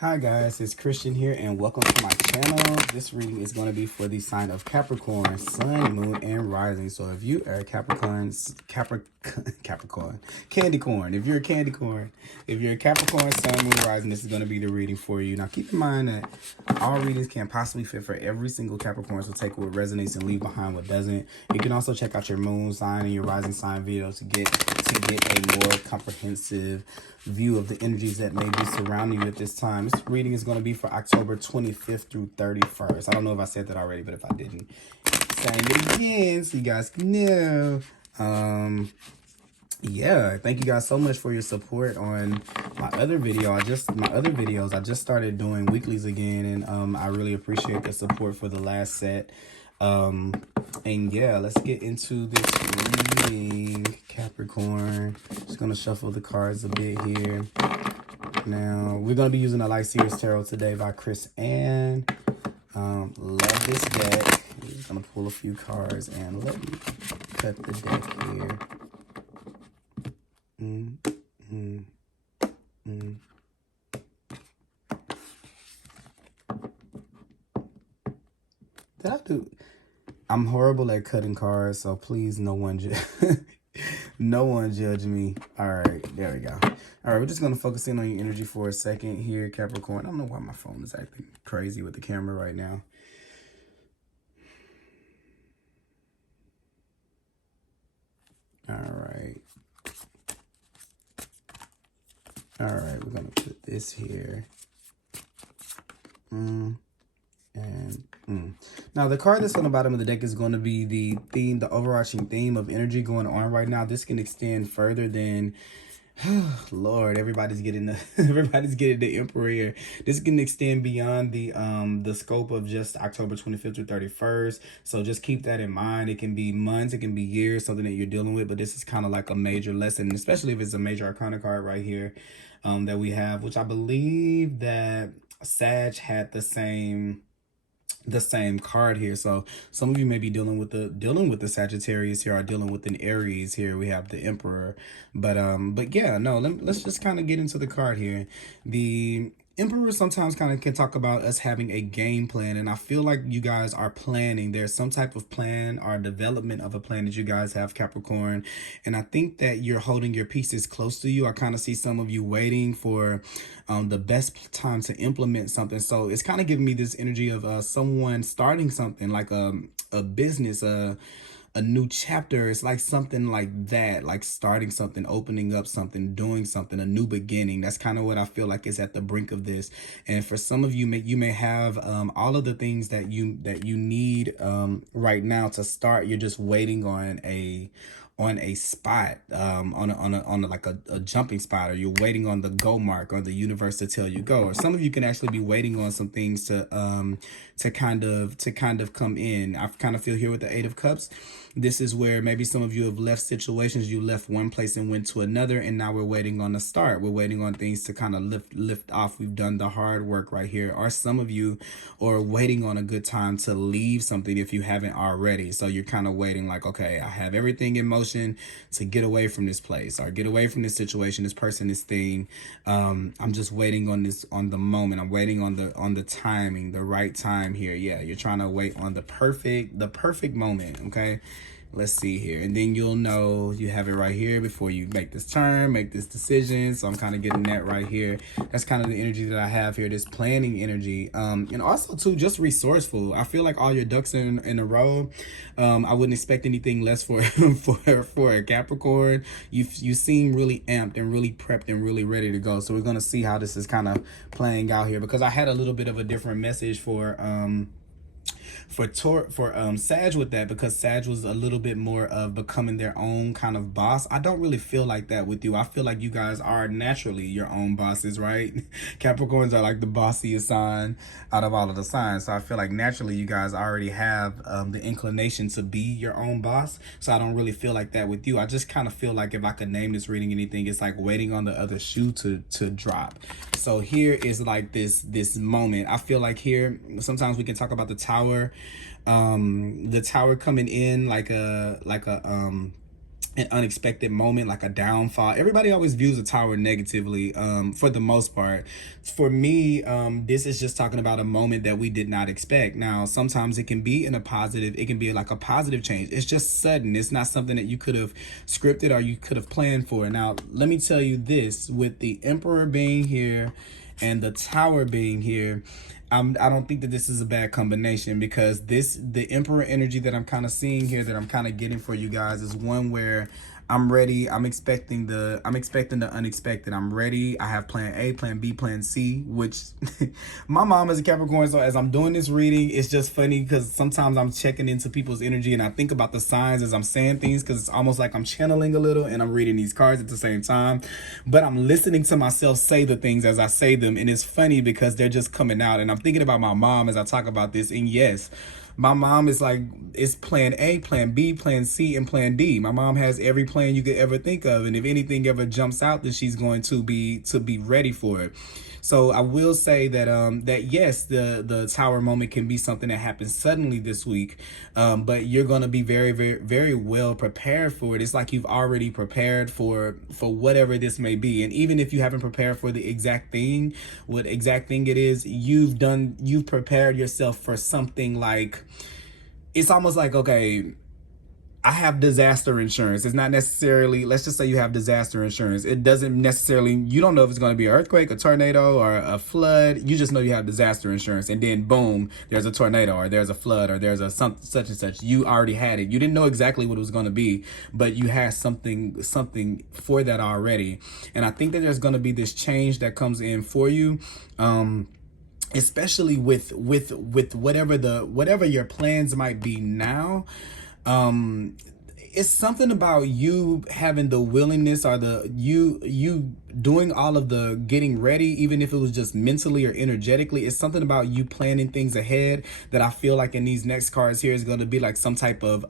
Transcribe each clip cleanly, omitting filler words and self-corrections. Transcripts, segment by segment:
Hi guys, it's Christian here and welcome to my channel. This reading is going to be for the sign of Capricorn, Sun, Moon, and Rising. So if you are a Capricorn, candy corn, if you're a candy corn, if you're a Capricorn, Sun, Moon, Rising, this is going to be the reading for you. Now keep in mind that all readings can possibly fit for every single Capricorn, so take what resonates and leave behind what doesn't. You can also check out your moon sign and your rising sign video to get a more comprehensive view of the energies that may be surrounding you at this time. This reading is going to be for October 25th through 31st. I don't know if I said that already, but if I didn't, saying it again so you guys can know. Yeah, thank you guys so much for your support on my other videos. I just started doing weeklies again, and I really appreciate the support for the last set. And yeah, let's get into this reading, Capricorn. Just gonna shuffle the cards a bit here. Now we're gonna be using a Light Series Tarot today by Chris Ann. Love this deck. I'm just gonna pull a few cards and let me cut the deck here. Did I do? I'm horrible at cutting cards, so please no one no one judge me. All right, there we go. All right, we're just gonna focus in on your energy for a second here, Capricorn. I don't know why my phone is acting crazy with the camera right now. All right. All right, we're gonna put this here. Now the card that's on the bottom of the deck is going to be the theme, the overarching theme of energy going on right now. This can extend further than Lord, everybody's getting the Emperor here. This can extend beyond the scope of just October 25th through 31st. So just keep that in mind. It can be months, it can be years, something that you're dealing with, but this is kind of like a major lesson, especially if it's a major arcana card right here that we have, which I believe that Sag had the same card here. So some of you may be dealing with the Sagittarius here, or dealing with an Aries here. We have the Emperor, but yeah, no, let's just kind of get into the card here. The Emperor sometimes kind of can talk about us having a game plan, and I feel like you guys are planning. There's some type of plan or development of a plan that you guys have, Capricorn, and I think that you're holding your pieces close to you. I kind of see some of you waiting for the best time to implement something. So it's kind of giving me this energy of someone starting something like a business, a new chapter. It's like something like that, like starting something, opening up something, doing something, a new beginning. That's kind of what I feel like is at the brink of this. And for some of you, you may have all of the things that you need right now to start. You're just waiting on a spot, on like a jumping spot, or you're waiting on the go mark, or the universe to tell you go. Or some of you can actually be waiting on some things to kind of come in. I kind of feel here with the Eight of Cups. This is where maybe some of you have left situations. You left one place and went to another, and now we're waiting on the start. We're waiting on things to kind of lift off. We've done the hard work right here. Or some of you are waiting on a good time to leave something if you haven't already. So you're kind of waiting like, okay, I have everything in motion to get away from this place, or get away from this situation, this person, this thing. I'm just waiting on the moment. I'm waiting on the timing, the right time here. Yeah, you're trying to wait on the perfect moment. Okay, let's see here, and then you'll know you have it right here before you make this turn, make this decision. So I'm kind of getting that right here. That's kind of the energy that I have here, this planning energy, and also too just resourceful. I feel like all your ducks are in a row. I wouldn't expect anything less for for a Capricorn. You seem really amped and really prepped and really ready to go. So we're gonna see how this is kind of playing out here, because I had a little bit of a different message for Sag with that, because Sag was a little bit more of becoming their own kind of boss. I don't really feel like that with you. I feel like you guys are naturally your own bosses, right? Capricorns are like the bossiest sign out of all of the signs. So I feel like naturally you guys already have the inclination to be your own boss. So I don't really feel like that with you. I just kind of feel like, if I could name this reading anything, it's like waiting on the other shoe to drop. So here is like this moment. I feel like here sometimes we can talk about the tower coming in like a an unexpected moment, like a downfall. Everybody always views a tower negatively, for the most part. For me, this is just talking about a moment that we did not expect. Now, sometimes it can be in a positive, it can be like a positive change. It's just sudden. It's not something that you could have scripted or you could have planned for. Now, let me tell you this, with the Emperor being here and the Tower being here, I don't think that this is a bad combination, because the Emperor energy that I'm kind of seeing here, that I'm kind of getting for you guys, is one where I'm ready. I'm expecting the unexpected. I'm ready. I have plan A, plan B, plan C, which my mom is a Capricorn. So as I'm doing this reading, it's just funny because sometimes I'm checking into people's energy and I think about the signs as I'm saying things, because it's almost like I'm channeling a little and I'm reading these cards at the same time. But I'm listening to myself say the things as I say them. And it's funny because they're just coming out. And I'm thinking about my mom as I talk about this. And yes, my mom is like, it's plan A, plan B, plan C, and plan D. My mom has every plan you could ever think of. And if anything ever jumps out, then she's going to be ready for it. So I will say that that yes, the Tower moment can be something that happens suddenly this week, but you're going to be very, very, very well prepared for it. It's like you've already prepared for whatever this may be. And even if you haven't prepared for the exact thing, what exact thing it is, you've prepared yourself for something. Like, it's almost like, okay, I have disaster insurance. It's not necessarily, let's just say you have disaster insurance. It doesn't necessarily, you don't know if it's going to be an earthquake, a tornado, or a flood. You just know you have disaster insurance. And then boom, there's a tornado, or there's a flood, or there's a such and such. You already had it. You didn't know exactly what it was going to be, but you had something for that already. And I think that there's going to be this change that comes in for you. Especially with whatever your plans might be now. It's something about you having the willingness, or you doing all of the getting ready, even if it was just mentally or energetically. It's something about you planning things ahead that I feel like in these next cards here is going to be like some type of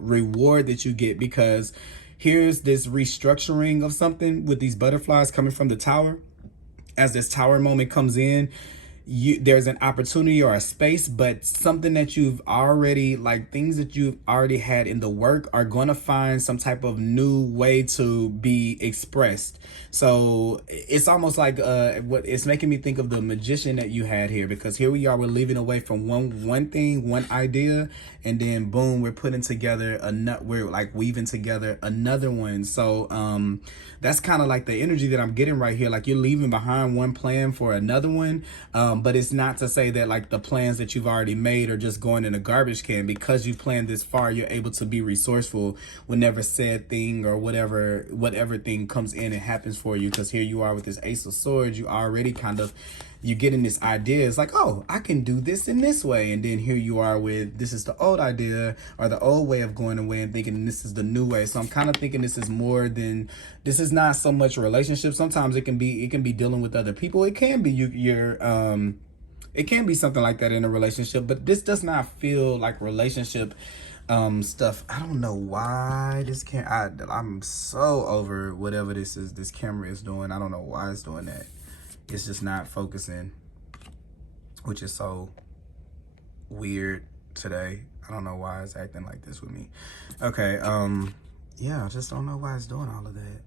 reward that you get, because here's this restructuring of something with these butterflies coming from the Tower. As this Tower moment comes in, there's an opportunity or a space, but something that you've already, like things that you've already had in the work, are going to find some type of new way to be expressed. So it's almost like what it's making me think of the magician that you had here, because here we are, we're leaving away from one thing, one idea, and then boom, we're putting together we're like weaving together another one. So that's kind of like the energy that I'm getting right here. Like, you're leaving behind one plan for another one. But it's not to say that like the plans that you've already made are just going in a garbage can. Because you planned this far, you're able to be resourceful whenever said thing or whatever thing comes in and happens for you. Because here you are with this Ace of Swords, you already you're getting this idea. It's like, oh, I can do this in this way. And then here you are with, this is the old idea or the old way of going away, and thinking this is the new way. So I'm kind of thinking this is more than, this is not so much a relationship. Sometimes it can be dealing with other people. It can be it can be something like that in a relationship, but this does not feel like relationship stuff. I don't know why this I'm so over whatever this camera is doing. I don't know why it's doing that. It's just not focusing, which is so weird today. I don't know why it's acting like this with me. Okay, yeah, I just don't know why it's doing all of that.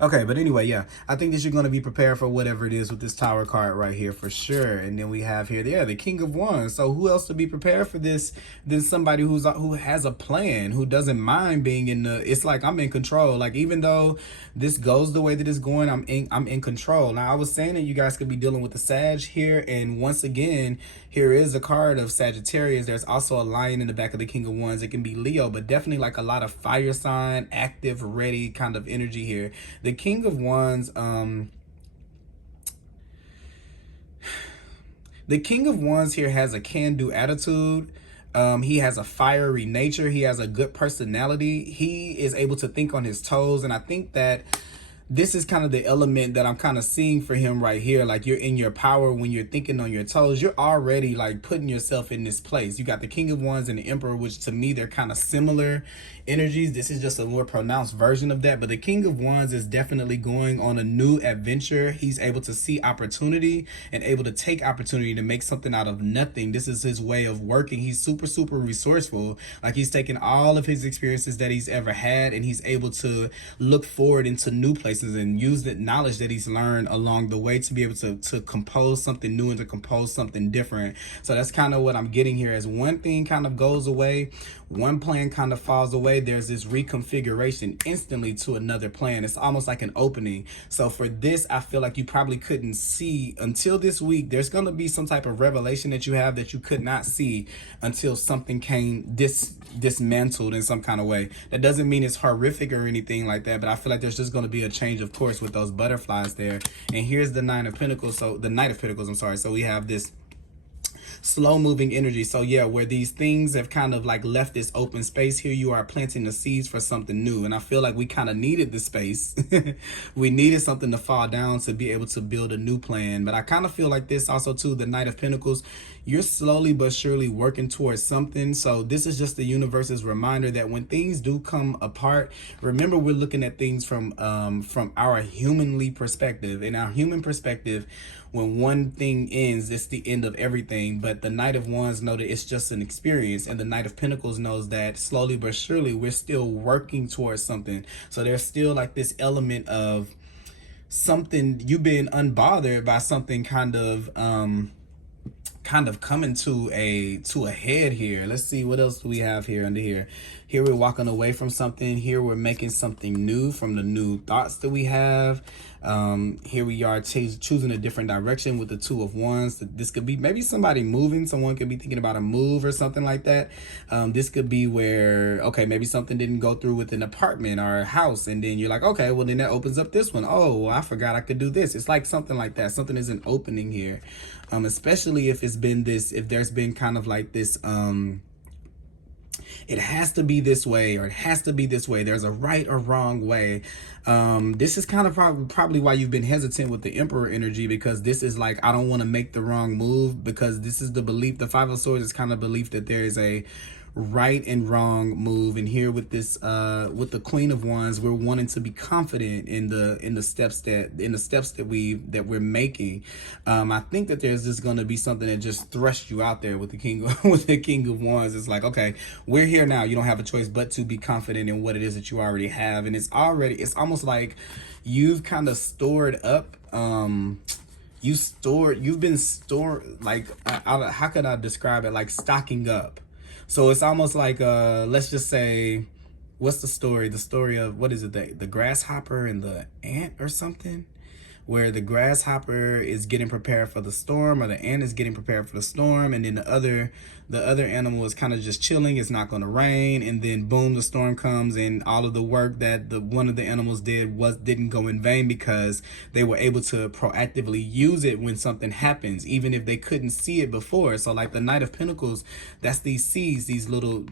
Okay, but anyway, yeah, I think that you're going to be prepared for whatever it is with this Tower card right here for sure. And then we have here, the King of Wands. So who else to be prepared for this than somebody who has a plan, who doesn't mind being in the, it's like, I'm in control. Like, even though this goes the way that it's going, I'm in control. Now, I was saying that you guys could be dealing with the Sag here, and once again, here is a card of Sagittarius. There's also a lion in the back of the King of Wands. It can be Leo, but definitely like a lot of fire sign, active, ready kind of energy here. The King of Wands, the King of Wands here has a can-do attitude. He has a fiery nature. He has a good personality. He is able to think on his toes. And I think that this is kind of the element that I'm kind of seeing for him right here. Like, you're in your power when you're thinking on your toes. You're already like putting yourself in this place. You got the King of Wands and the Emperor, which to me, they're kind of similar energies. This is just a more pronounced version of that. But the King of Wands is definitely going on a new adventure. He's able to see opportunity and able to take opportunity to make something out of nothing. This is his way of working. He's super, super resourceful. Like, he's taken all of his experiences that he's ever had, and he's able to look forward into new places and use the knowledge that he's learned along the way to be able to compose something new and to compose something different. So that's kind of what I'm getting here. As one thing kind of goes away, one plan kind of falls away, there's this reconfiguration instantly to another plan. It's almost like an opening. So for this, I feel like you probably couldn't see until this week. There's going to be some type of revelation that you have that you could not see until something came dismantled in some kind of way. That doesn't mean it's horrific or anything like that, but I feel like there's just going to be a change of course with those butterflies there. And here's the Nine of Pentacles. So the Knight of Pentacles, I'm sorry. So we have this slow moving energy. So yeah, where these things have kind of like left this open space, here you are planting the seeds for something new. And I feel like we kind of needed the space. We needed something to fall down to be able to build a new plan. But I kind of feel like this also too, the Knight of Pentacles, you're slowly but surely working towards something. So this is just the universe's reminder that when things do come apart, remember, we're looking at things from our humanly perspective. In our human perspective, when one thing ends, it's the end of everything. But the Knight of Wands know that it's just an experience, and the Knight of Pentacles knows that slowly but surely we're still working towards something. So there's still like this element of something, you've been unbothered by something kind of coming to a head here. Let's see, what else do we have here under here. Here we're walking away from something. Here we're making something new from the new thoughts that we have. Here we are choosing a different direction with the Two of Wands. This could be maybe somebody moving. Someone could be thinking about a move or something like that. This could be where, okay, maybe something didn't go through with an apartment or a house, and then you're like, okay, well then that opens up this one. Oh, well, I forgot I could do this. It's like something like that. Something is an opening here. Especially if it's been this, if there's been kind of like this, it has to be this way, or it has to be this way. There's a right or wrong way. This is kind of probably why you've been hesitant with the Emperor energy, because this is like, I don't want to make the wrong move, because this is the belief. The Five of Swords is kind of belief that there is a right and wrong move. And here with this with the Queen of Wands, we're wanting to be confident in the steps that we're making. I think that there's just going to be something that just thrusts you out there with the King of Wands. It's like, okay, we're here now. You don't have a choice but to be confident in what it is that you already have. And it's almost like you've kind of stored up you've been stored, like, how could I describe it? Like stocking up. So it's almost like, let's just say, what's the story? The story of, what is it? The grasshopper and the ant or something? Where the grasshopper is getting prepared for the storm, or the ant is getting prepared for the storm, and then the other animal is kind of just chilling. It's not going to rain, and then boom, the storm comes, and all of the work that one of the animals didn't go in vain, because they were able to proactively use it when something happens, even if they couldn't see it before. So like the Knight of Pentacles, that's these seeds, these little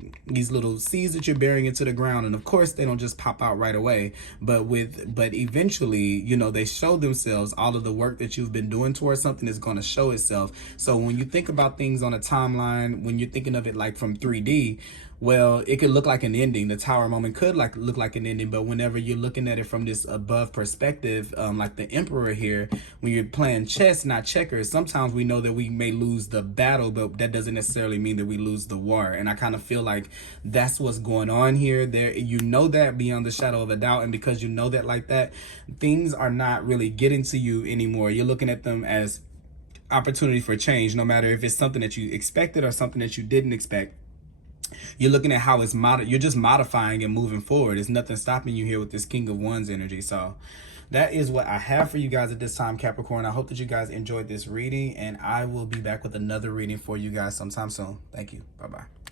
seeds that you're burying into the ground, and of course they don't just pop out right away, but eventually, you know, they show themselves. All of the work that you've been doing towards something is going to show itself. So when you think about things on a timeline, when you're thinking of it like from 3D, well, it could look like an ending. The tower moment could look like an ending, but whenever you're looking at it from this above perspective, like the Emperor here, when you're playing chess, not checkers, sometimes we know that we may lose the battle, but that doesn't necessarily mean that we lose the war. And I kind of feel like that's what's going on here. You know that beyond the shadow of a doubt, and because you know that like that, things are not really getting to you anymore. You're looking at them as opportunity for change, no matter if it's something that you expected or something that you didn't expect. You're looking at how it's you're just modifying and moving forward. There's nothing stopping you here with this King of Wands energy. So that is what I have for you guys at this time, Capricorn. I hope that you guys enjoyed this reading, and I will be back with another reading for you guys sometime soon. Thank you. Bye-bye.